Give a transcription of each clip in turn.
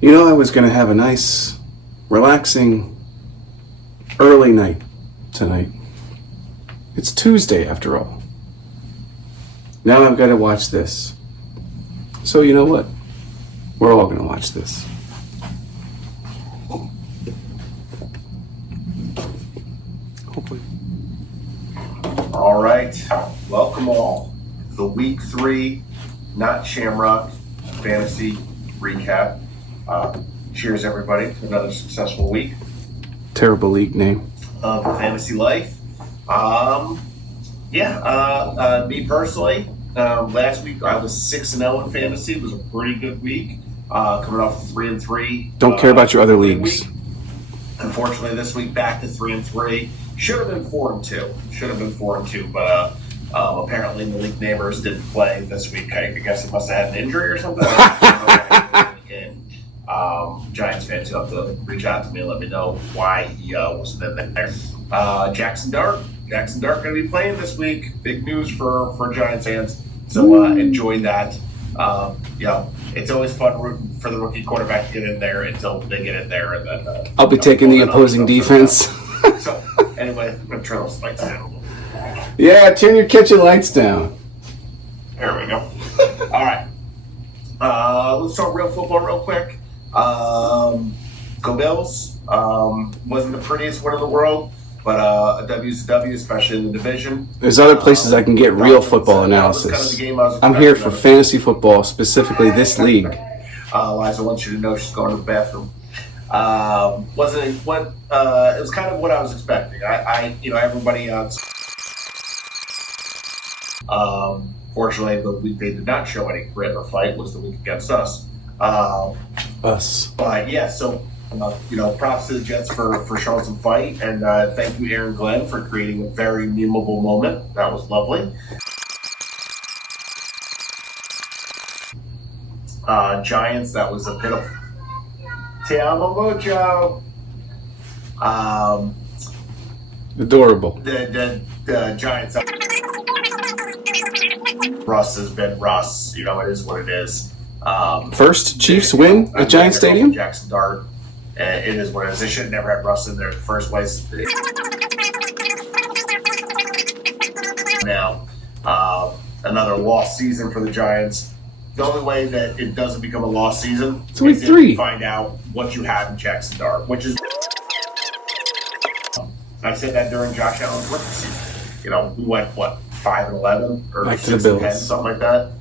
You know, I was going to have a nice, relaxing, early night tonight. It's Tuesday, after all. Now I've got to watch this. So you know what? We're all going to watch this. Hopefully. All right. Welcome all to the Week 3 Not Shamrock Fantasy Recap. Cheers, everybody, to another successful week. Terrible league name. Of fantasy life. Me personally, last week I was 6-0 in fantasy. It was a pretty good week. Coming off 3-3. Don't care about your other leagues. Week. Unfortunately, this week back to 3-3. Should have been 4-2. But apparently the league neighbors didn't play this week. I guess he must have had an injury or something. Giants fans, who have to reach out to me and let me know why he wasn't in there. Jackson Dart going to be playing this week. Big news for Giants fans. So enjoy that. It's always fun rooting for the rookie quarterback to get in there until they get in there, and then I'll be taking the opposing defense. So anyway, I'm going to turn those lights down a little bit. Yeah, turn your kitchen lights down. There we go. All right. Let's talk real football real quick. Go Bills. Wasn't the prettiest win in the world, but a W's a W, especially in the division. There's other places I can get real football analysis. I'm here for fantasy football, specifically this league. Liza wants you to know she's going to the bathroom. It was kind of what I was expecting. Everybody else. Fortunately, the week they did not show any grit or fight was the week against us. But yeah, so props to the Jets for showing some fight, and thank you, Aaron Glenn, for creating a very memeable moment. That was lovely. Giants, that was a bit of Te amo mucho. Adorable. The Giants. Russ has been Russ. It is what it is. First Chiefs win at Giant Stadium? Jackson Dart. It is what it is. They should have never had Russ in there in the first place. Now, another lost season for the Giants. The only way that it doesn't become a lost season is if you find out what you have in Jackson Dart, which is. I said that during Josh Allen's rookie season. We went, 5-11 or 6-10, something like that.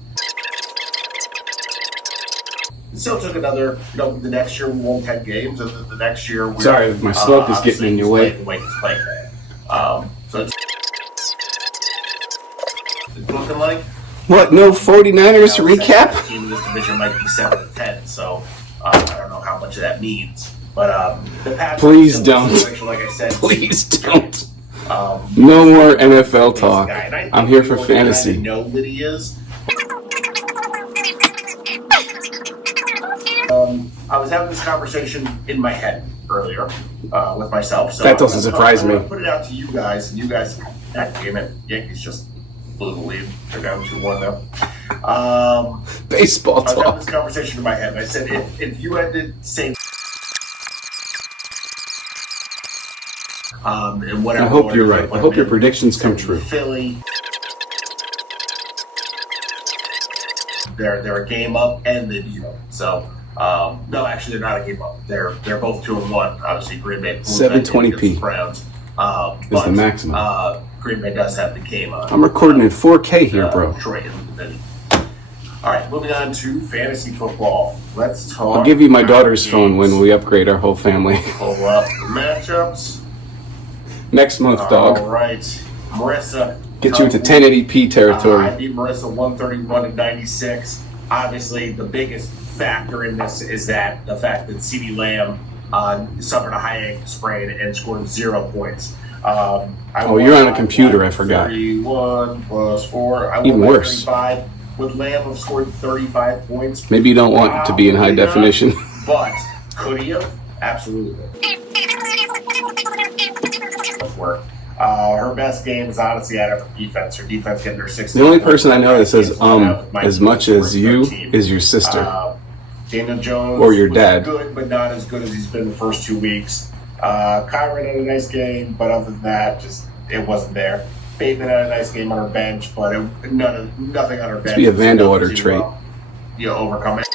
It still took another, the next year we won 10 games, and then the next year we. Sorry, my slope is getting in your way. The way he's playing that. So it's looking like. What, no 49ers to recap? The team in this division might be 7-10, so I don't know how much of that means. But the Pats. Please don't. Like I said, please don't. No more NFL talk. I'm here for fantasy. Know that he is. I was having this conversation in my head earlier with myself. So that doesn't surprise me. I'm put it out to you guys, and you guys, damn it, Yankees just blew the lead. They're down 2-1 now. Baseball talk. I was having this conversation in my head, and I said, if you had to say. And whatever. I hope you're right. I hope your predictions come true. Philly. They're a game up, and they beat them. So, no, actually, they're not a game up. They're both 2-1. Obviously, Green Bay 720p Browns is the maximum. Green Bay does have the game on. I'm recording in 4K here, bro. Detroit in the division. All right, moving on to fantasy football. Let's talk. I'll give you my daughter's phone when we upgrade our whole family. Pull up the matchups. Next month, dog. All right, Marissa. Get you into 1080p territory. I beat Marissa 131-96. Obviously, the biggest factor in this is the fact that CeeDee Lamb suffered a high ankle sprain and scored 0 points. You're on a computer. I forgot. 31 plus 4. Even worse. 35. Would Lamb have scored 35 points? Maybe you don't want it to be in high definition. But could he have? Absolutely. Her best game is honestly out of her defense. Her defense getting her 6. The only person I know that says as much as you is your sister. Daniel Jones Or your was dad. good, but not as good as he's been the first 2 weeks. Kyron had a nice game, but other than that, just it wasn't there. Bateman had a nice game on our bench, but nothing on our bench. Be a Vanderwater trait. Overcome it.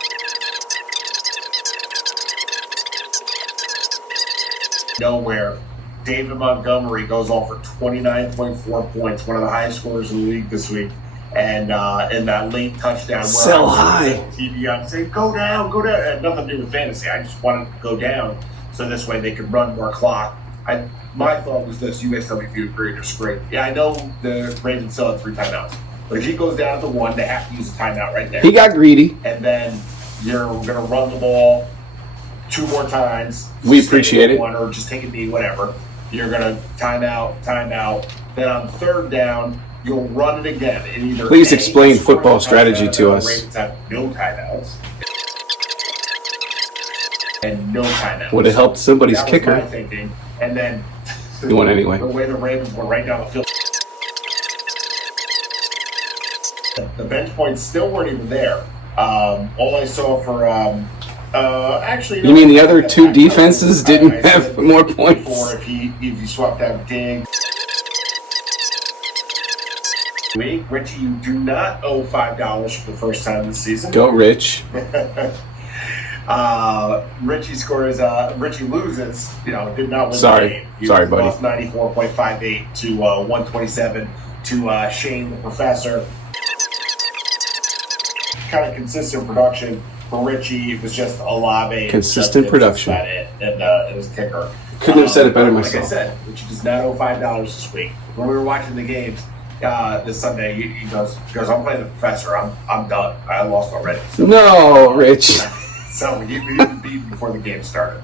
Nowhere. David Montgomery goes off for 29.4 points, one of the highest scorers in the league this week. And in that late touchdown, Sell high. TV on saying, go down. It had nothing to do with fantasy. I just wanted to go down so this way they could run more clock. My thought was this. You guys tell me if you agree or disagree. Yeah, I know the Ravens still have 3 timeouts. But if he goes down at the 1, they have to use a timeout right there. He got greedy. And then you're going to run the ball 2 more times. We appreciate it. Or just take a knee, whatever. You're going to timeout. Then on 3rd down, you'll run it again. And either Please explain football strategy to us. Ravens have no timeouts. And no timeouts. Would have helped somebody's That was kicker. my thinking. And then You won anyway. The way the Ravens were right down the field. The bench points still weren't even there. All I saw for actually. You mean the other 2 defenses didn't have more points? Or if you swapped out Diggs. Richie, you do not owe $5 for the first time this season. Go, Rich. Richie loses. Did not win Sorry. the game. He Sorry, buddy. Lost 94.58 to 127 to Shane the Professor. Kind of consistent production for Richie. It was just Olave. Consistent production. That's about it. And his kicker. Couldn't have said it better myself. Like I said, Richie does not owe $5 this week. When we were watching the games this Sunday, he goes, I'm playing the Professor. I'm done. I lost already. No, Rich. So he was beaten before the game started.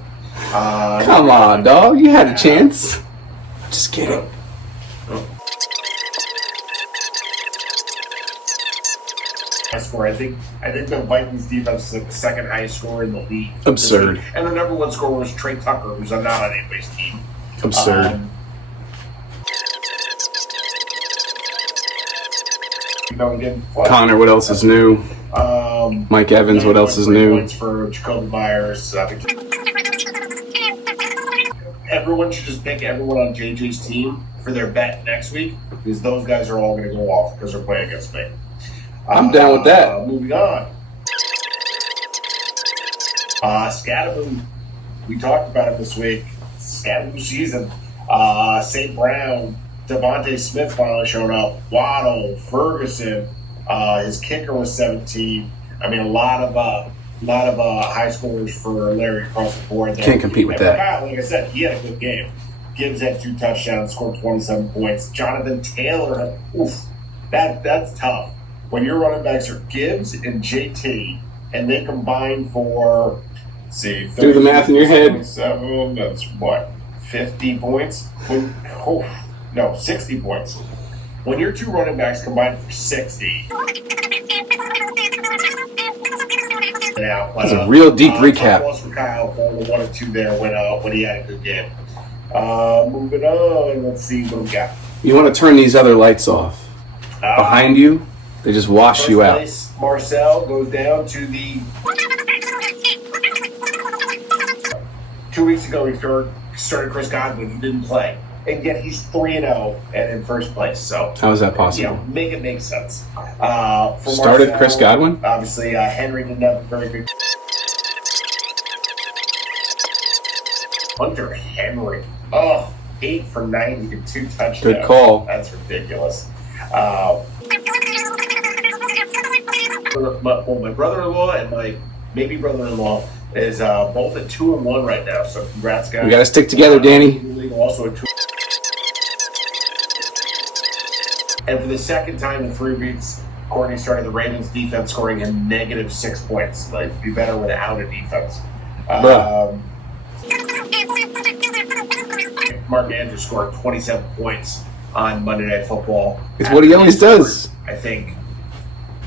Come on, dog. You had a chance. Just kidding. Score. I think the Vikings defense is like the 2nd highest scorer in the league. Absurd. And the number 1 scorer was Trey Tucker, who's not on anybody's team. Absurd. Connor, what else is new? Mike Evans, what else is new? Points for Jacoby Myers. Everyone should just pick everyone on JJ's team for their bet next week, because those guys are all going to go off because they're playing against me. I'm down with that. Moving on. Scatterboom. We talked about it this week. Scatterboom season. St. Brown, Devontae Smith finally showed up. Waddle, Ferguson. His kicker was 17. I mean, a lot of high scorers for Larry across the board there. Can't compete with that. Kyle, like I said, he had a good game. Gibbs had 2 touchdowns, scored 27 points. Jonathan Taylor, that's tough. When your running backs are Gibbs and JT, and they combine for, do the math in your head. 27, that's what, 50 points? 60 points. When your 2 running backs combine for 60. That's a real deep recap. Loss for Kyle, 1 and 2 there when he had a good game. Moving on, let's see what we got. You want to turn these other lights off. Behind you, they just wash you out. Place, Marcel goes down to the... 2 weeks ago, he started Chris Godwin. He didn't play. And yet he's 3-0 and in first place. So how is that possible? Make it make sense. Started Marcel, Chris Godwin? Obviously, Henry didn't have a very good... Hunter Henry. 8 for 90 and 2 touchdowns. Good call. That's ridiculous. My brother-in-law and my maybe brother-in-law is both at 2-1 right now. So congrats, guys. We got to stick together, Danny. Also at 2. And for the 2nd time in 3 weeks, Courtney started the Ravens defense scoring him -6 points. Like, be better without a defense. Mark Andrews scored 27 points on Monday Night Football. It's what he always does. I think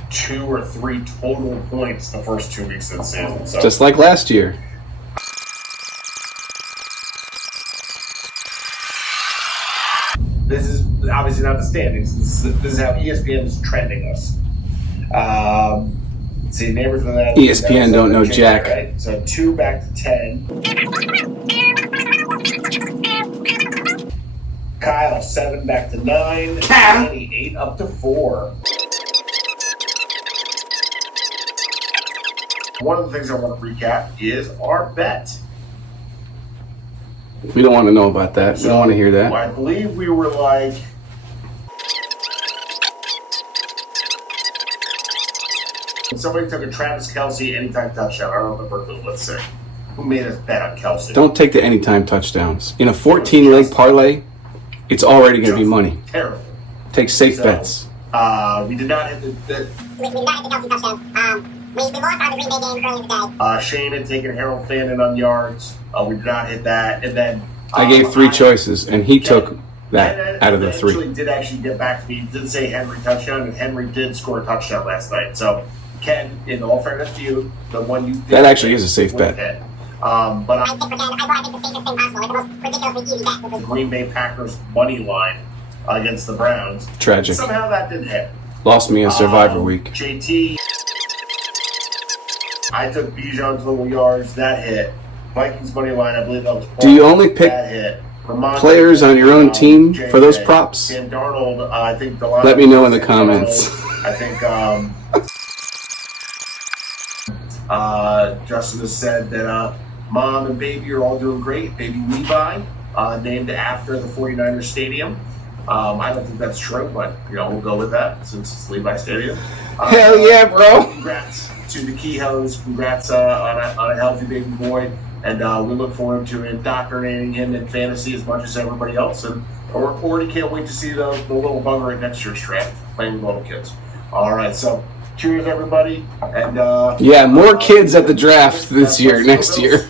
2 or 3 total points the first 2 weeks of the season. So. Just like last year. This is obviously not the standings. This is how ESPN is trending us. See, neighbors with that. ESPN don't know jack. Right? So 2 back to 10. Kyle, 7 back to 9. Danny, 8 up to 4. One of the things I want to recap is our bet. We don't want to know about that. We don't want to hear that. I believe we were like... Somebody took a Travis Kelce anytime touchdown. I don't remember who, let's say. Who made us bet on Kelce? Don't take the anytime touchdowns. In a 14-leg parlay, it's already going to be money. Terrible. Take safe bets. We did not hit the We did not hit the Kelce touchdown. We lost on the Green Bay game early in the day. Shane had taken Harold Fannin on yards. We did not hit that. And then... I gave 3 choices, and he took that out of the 3. Did actually get back to me. He did say Henry touchdown, and Henry did score a touchdown last night. So, Ken, in all fairness to you, the one you did... That actually is a safe bet. But I think the safest thing possible. Like the most ridiculously easy bet. the Green Bay Packers money line against the Browns. Tragic. Somehow that didn't hit. Lost me in Survivor Week. JT. I took Bijan's total yards. That hit. Vikings money line, I believe that was... Do you only pick that hit. Ramon, players on your own team for those props? Sam Darnold, I think... Let me know in the comments. Darnold, I think Justin has said that Mom and Baby are all doing great. Baby Levi, named after the 49ers Stadium. I don't think that's true, but we'll go with that since it's Levi Stadium. Hell yeah, bro! Congrats to the Kehoes. Congrats on a healthy baby boy, and we look forward to indoctrinating him in fantasy as much as everybody else. And already can't wait to see the little bugger at next year's draft playing with little kids. All right, so cheers, everybody, and yeah, more kids at the draft this year, next year.